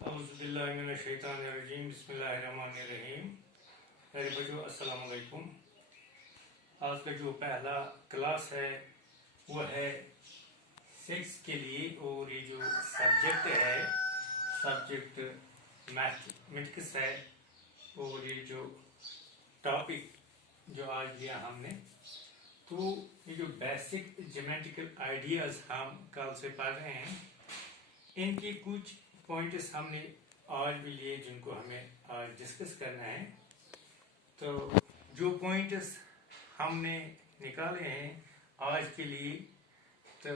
औज़ुबिल्लाहिमिनश्शैतानिर्रजीम बिस्मिल्लाहिर्रहमानिर्रहीम। मेरे बच्चों अस्सलाम वालेकुम। आज का जो पहला क्लास है वो है 6 के लिए, और ये जो सब्जेक्ट मैथमेटिक्स है। और ये जो टॉपिक जो आज लिया हमने, तो ये जो बेसिक ज्योमेट्रिकल आइडियाज हम कल से पढ़ रहे हैं, इनके कुछ पॉइंट्स हमने आज भी लिए जिनको हमें आज डिस्कस करना है। तो जो पॉइंट्स हमने निकाले हैं आज के लिए, तो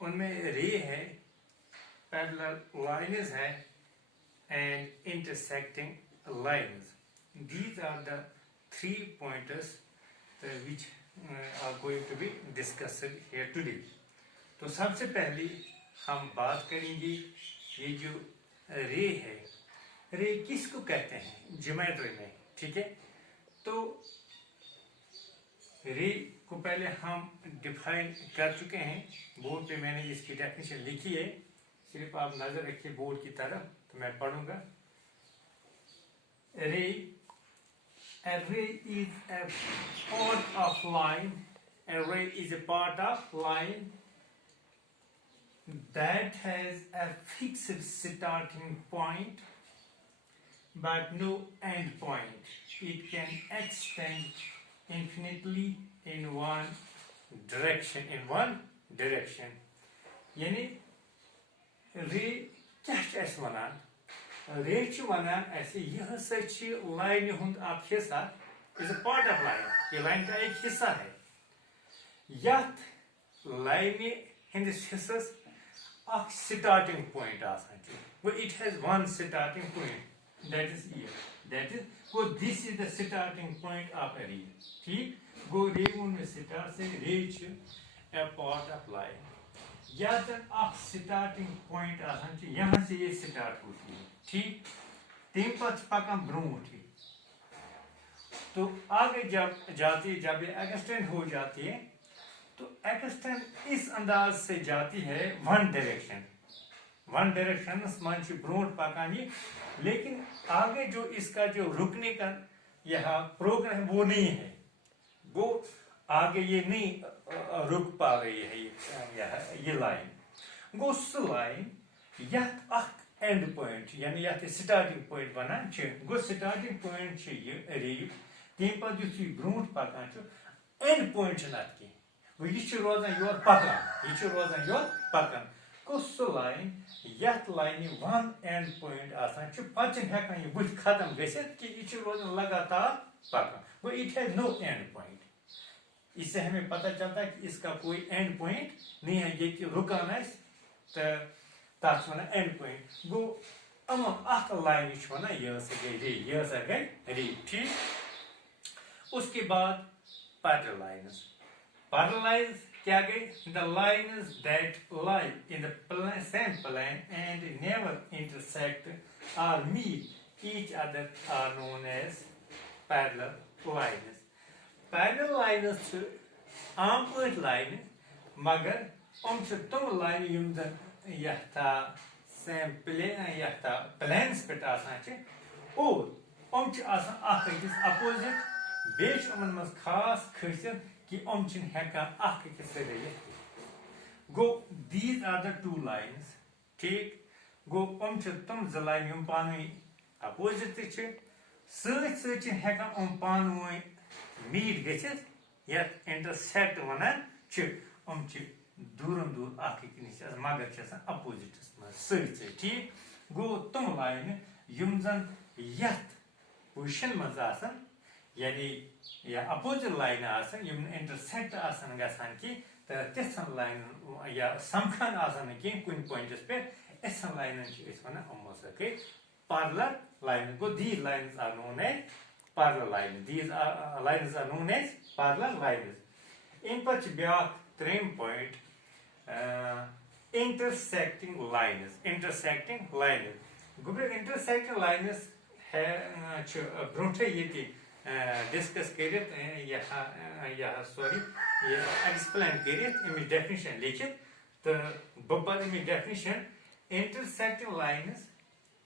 उनमें रे है, पैरेलल लाइन्स है and intersecting lines. These are the 3 pointers which are going to be discussed here today. तो सबसे पहले हम बात करेंगे ये जो रे है, रे किसको कहते हैं ज्योमेट्री में, ठीक है। तो रे को पहले हम डिफाइन कर चुके हैं, बोर्ड पे मैंने इसकी डेफिनेशन लिखी है, सिर्फ आप नजर रखिए बोर्ड की तरफ, तो मैं पढ़ूंगा। रे, a ray is a part of line, a ray is a part of line that has a fixed starting point but no end point. It can extend infinitely in one direction. यानी रे क्या छ वनान? रे छ वनान ऐसे यह सच line हुंद आप हिस्सा, is a part of line, ये लाइन का एक हिस्सा है। यथ लाइन हिंदिस हिस्सस अख स्टार्टिंग पॉइंट आसान छ, वो it has one starting point, that is here, that is वो this is the starting point of a ray, ठीक। गो रे में स्टार्ट से रे छ ए पार्ट ऑफ लाइन, या तक अख स्टार्टिंग पॉइंट आसान छ, यहाँ से ये स्टार्ट होती है, ठीक। तम पत पकान ब्रोट ही, तो आगे जब जाती है, जब ये एक्सटेंड हो जाती है, तो एक्सटेंड इस अंदाज से जाती है वन डायरेक्शन मन ब्रोट पकान ये, लेकिन आगे जो इसका जो रुकने का यह प्रोग्राम है वो नहीं है, वो आगे ये नहीं रुक पा रही है ये लाइन। गो सु लाइन यह एंड पॉइंट, यानी यह स्टार्टिंग पॉइंट बनान गो स्टार्टिंग पॉइंट ये रे, तम पे ब्रोट पकान एंड पॉइंट नत कह, यह रोजान योर पकान, कुछ लाइन यथ लाइन वन एंड पॉइंट आसान पे हेकान यह बुथ खत्म गसित कि यह रोजान लगातार पकान, वो it has no end point. इससे हमें पता चलता है कि इसका कोई एंड पॉइंट नहीं है, ये रुकान तथ वन एंड पॉइंट। गो अख लाइन वन यह गई रे, ठीक। उसके बाद पैरेलल लाइन्स क्या गई? The lines that lie in the same plane and never intersect or meet each other are known as parallel lines. Parallel lines आम पट लाइन, मगर तुम लाइन यम जन यथा सेम प्लेन्स पे आसान, और अपोजिट, बेमन मज खास खसियत कि हेकान अकिस रलित। गो दीज आर द 2 लाइन्स, ठीक। गो तुम 2 लाइन यम पानी अपोजिट हेकान पान मीट गसित, यथ इंटरसेक्ट वनान दूर दूर अकिस मगर अपोजिटस मज, ठीक। गो तुम लाइन यम जन यथ पोजिशन मज आसान, यानी या अपोजिट लाइन आसान यम इंटरसेक्ट आसान गसान कि, तिथन लाइन या समखान आसान कह कुन पॉइंटस पे, ऐसा लाइन वन यमो सके पैरेलल लाइन। गो these lines are known as parallel line, these lines are known as parallel lines. इन पे ब्या 3 पॉइंट इंटरसेक्टिंग लाइन्स। गो इंटरसेक्टिंग लाइन्स ब्रोटे ये डिस्कस कर एक्सप्लेन कर डेफिनेशन लिखित, तो बह पर definition intersecting lines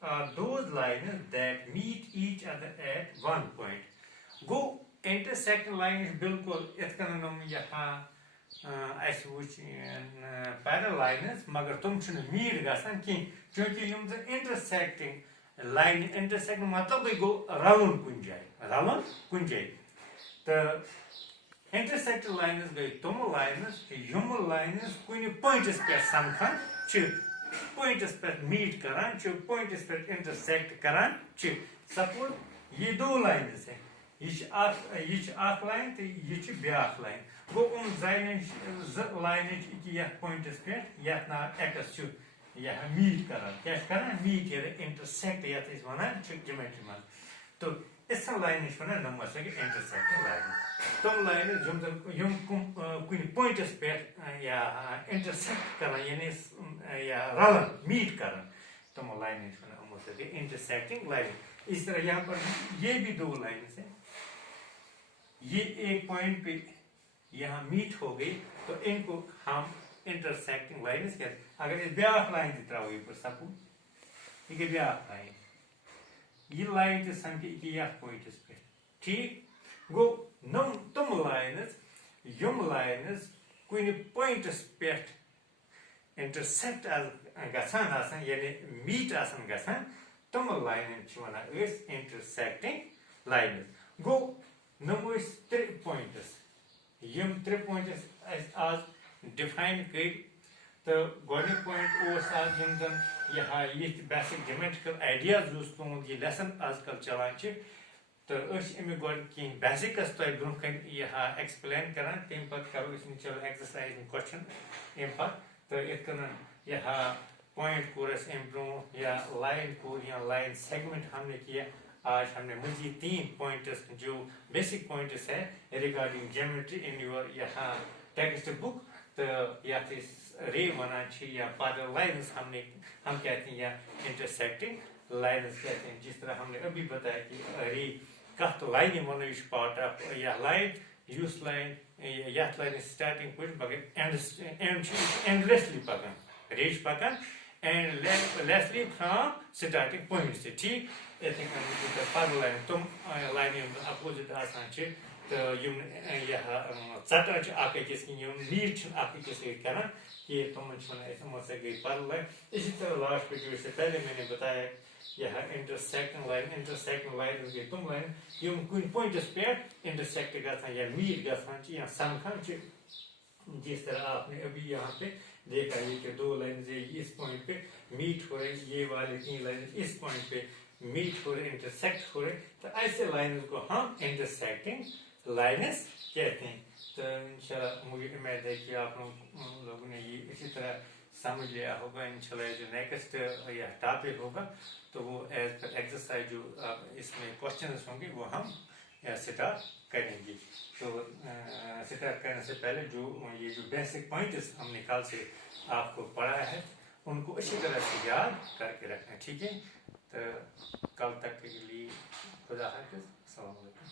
are those lines that meet each other at one point. Go intersecting lines बिल्कुल इतना नम यहाँ ऐसे वुच parallel lines मगर तुम चुन meet गसान कि क्योंकि युम ज intersecting line intersecting मतलब गई गो रलन कुन जाए तो intersecting lines गई तुम lines युम lines कुन points पे समखन च points पे meet करान च points पे intersect करान च suppose ये दो lines हैं ये आख line तो ये ब्याख line गो line यह points पे यह ना x च यह meet करान क्या करान meet ये intersect यह इस वना च geometry मान तो इस line इस वना नंबर से intersecting line तुम line युम कुन points पे या intersect करान यानी या रलन meet करान तुम line इस वना नंबर से intersecting line इस तरह यहाँ पर ये भी दो lines हैं ये एक पॉइंट पे यहाँ मीट हो गई तो इनको हम इंटरसेक्टिंग लाइन्स कहते हैं अगर इस ब्याख लाइन दिखाओ ये पर सपू ये ब्याख लाइन ये लाइन तो संख्या ये यह पॉइंट इस पे ठीक गो नम तुम लाइन्स युम लाइन्स कोई पॉइंट्स पे इंटरसेक्ट गसान आसान यानी मीट आसान गसान तुम लाइन वना इंटरसेक्टिंग लाइन्स गो नमोस 3 points यम 3 points आज डिफाइन कर तो गोडे पॉइंट ओस आज यम जन यहाँ ये बेसिक ज्योमेट्रिकल आइडियाज यूज तुम ये लेसन आजकल चलान छ तो अस एम गोड कि बेसिकस तो ब्रोह कन यहाँ एक्सप्लेन करान तम पत करो इस चलो एक्सरसाइज क्वेश्चन एम पत तो इतना यहाँ पॉइंट कोरस एम ब्रोह या लाइन को या लाइन सेगमेंट हमने किया आज हमने मजीद 3 पॉइंट्स जो बेसिक पॉइंट्स है रिगार्डिंग ज्योमेट्री इन योर यहाँ टेक्स्ट बुक तो या रे वना या पैरेलल लाइंस हम कहते हैं या इंटरसेक्टिंग लाइंस कहते हैं जिस तरह हमने अभी बताया कि रे कत लाइन वन पार्ट ऑफ या लाइन यूस लाइन या लाइन स्टार्टिंग पॉइंट बगैर एंडलेसली पकान रेज पकान and lastly from starting point से ठीक ऐसे करने की तो पैरेलल लाइन तुम लाइन युम अपोजिट आसान छ तो युम यहाँ चटा छ आके किसकी युम मीट आके किसकी करना कि तुम छना ऐसे मौसे गई पैरेलल लाइन इसी तरह लास्ट वीडियो से पहले मैंने बताया यहाँ इंटरसेक्टिंग लाइन ये तुम लाइन युम कोई पॉइंट पे इंटरसेक्ट करता या मीट करता छ या समखन छ जिस तरह आपने अभी यहाँ पे देखा ये कि दो लाइन्स इस पॉइंट पे मीट हो रहे ये वाले 3 लाइन इस पॉइंट पे मीट हो रहे इंटरसेक्ट हो रहे तो ऐसे लाइन्स को हम इंटरसेक्टिंग लाइन्स कहते हैं तो इंशाल्लाह मुझे उम्मीद है कि आप लोगों ने ये इसी तरह समझ लिया होगा इंशाल्लाह जो नेक्स्ट या टॉपिक होगा तो वो एज पर एक्सरसाइज जो इसमें क्वेश्चंस होंगे वो हम स्टार्ट करेंगे तो स्टार्ट करने से पहले जो ये जो बेसिक पॉइंट्स हमने कल से आपको पढ़ा है उनको अच्छी तरह से याद करके रखना ठीक है तो कल तक के लिए खुदा हाफिज़ अस्सलाम वालेकुम।